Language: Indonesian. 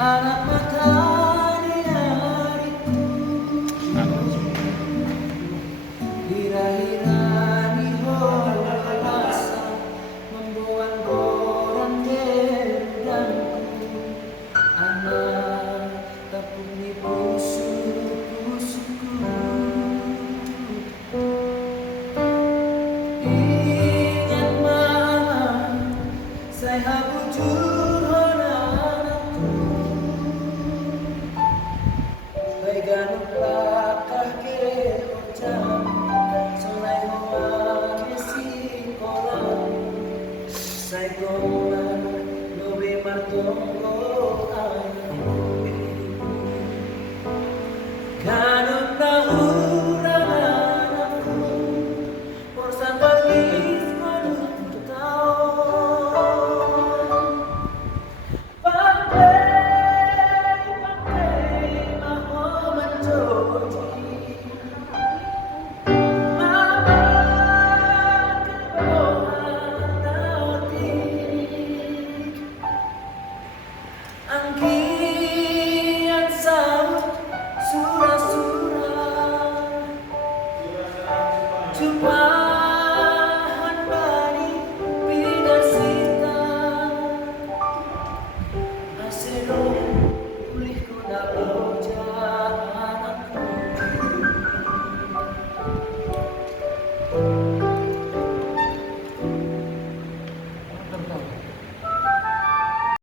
Anak matahari hariku, hira-hirani rasa membuat orang dendamku. Anak tepung pusuk-pusukku, ingat mama saya bujur anakku. Ganong lakah ke ojang solay hoa ke sikolah say goman lobe martonggo ay ganong nahurang anakku por San Francisco lututaon ang kian sa surah-surah jumpahan bani pinasita asero pulih ko na loja